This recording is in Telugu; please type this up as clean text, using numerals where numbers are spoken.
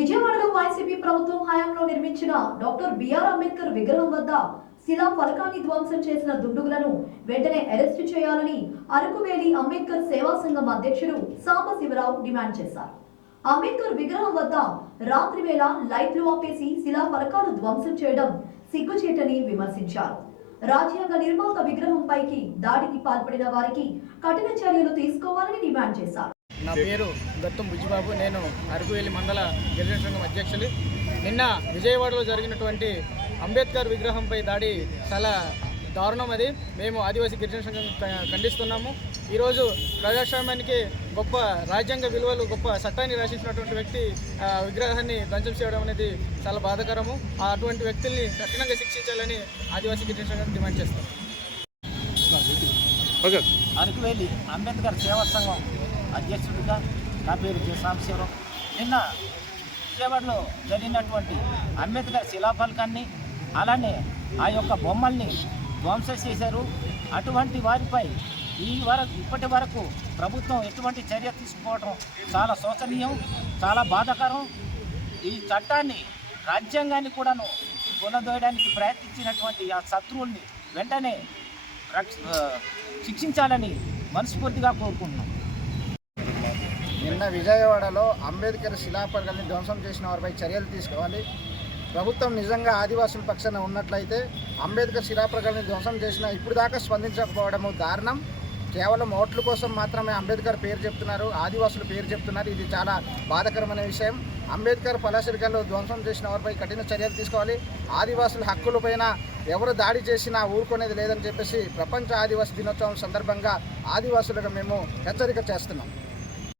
విజయవాడలో వైసీపీ ప్రభుత్వం హయాంలో నిర్మించిన డాక్టర్ బిఆర్ అంబేద్కర్ విగ్రహం వద్ద శిలా ఫలకాన్ని ధ్వంసం చేసిన దుండగులను వెంటనే అరెస్టు చేయాలని అరకువేలి అంబేద్కర్ సేవా సంఘం అధ్యక్షుడు సాంబశివరావు డిమాండ్ చేశారు. అంబేద్కర్ విగ్రహం వద్ద రాత్రి వేళ లైట్లు ఆపేసి శిలా ఫలకాలు ధ్వంసం చేయడం సిగ్గుచేటని విమర్శించారు. రాజ్యాంగ నిర్మాత విగ్రహం పైకి దాడికి పాల్పడిన వారికి కఠిన చర్యలు తీసుకోవాలని డిమాండ్ చేశారు. నా పేరు గత్తం బుజ్జిబాబు. నేను అరకువేలి మండల గిరిజన సంఘం అధ్యక్షులు. నిన్న విజయవాడలో జరిగినటువంటి అంబేద్కర్ విగ్రహంపై దాడి చాలా దారుణం. అది మేము ఆదివాసీ గిరిజన సంఘం ఖండిస్తున్నాము. ఈరోజు ప్రజాస్వామ్యానికి గొప్ప రాజ్యాంగ విలువలు, గొప్ప చట్టాన్ని రచించినటువంటి వ్యక్తి విగ్రహాన్ని ధ్వంసం చేయడం అనేది చాలా బాధాకరము. అటువంటి వ్యక్తుల్ని కఠినంగా శిక్షించాలని ఆదివాసీ గిరిజన సంఘం డిమాండ్ చేస్తాం. అరకువేలి అంబేద్కర్ సేవా సంఘం అధ్యక్షుడిగా నా పేరు సాంబశివరావు. నిన్న విజయవాడలో జరిగినటువంటి అంబేద్కర్ శిలాఫలకాన్ని అలానే ఆ యొక్క బొమ్మల్ని ధ్వంసం చేశారు. అటువంటి వారిపై ఇప్పటి వరకు ప్రభుత్వం ఎటువంటి చర్య తీసుకోవడం చాలా శోచనీయం, చాలా బాధాకరం. ఈ చట్టాన్ని, రాజ్యాంగాన్ని కూడాను కొనదోయడానికి ప్రయత్నించినటువంటి ఆ శత్రువుల్ని వెంటనే శిక్షించాలని మనస్ఫూర్తిగా కోరుకుంటున్నాం. నిన్న విజయవాడలో అంబేద్కర్ శిలాఫలకాన్ని ధ్వంసం చేసిన వారిపై చర్యలు తీసుకోవాలి. ప్రభుత్వం నిజంగా ఆదివాసుల పక్షాన ఉన్నట్లయితే అంబేద్కర్ శిలాఫలకాన్ని ధ్వంసం చేసిన ఇప్పుడు దాకా స్పందించకపోవడము దారుణం. కేవలం ఓట్ల కోసం మాత్రమే అంబేద్కర్ పేరు చెప్తున్నారు, ఆదివాసుల పేరు చెప్తున్నారు. ఇది చాలా బాధాకరమైన విషయం. అంబేద్కర్ శిలాఫలకాలు ధ్వంసం చేసిన వారిపై కఠిన చర్యలు తీసుకోవాలి. ఆదివాసుల హక్కులపైన ఎవరు దాడి చేసినా ఊరుకునేది లేదని చెప్పేసి ప్రపంచ ఆదివాసీ దినోత్సవం సందర్భంగా ఆదివాసులుగా మేము హెచ్చరిక చేస్తున్నాం.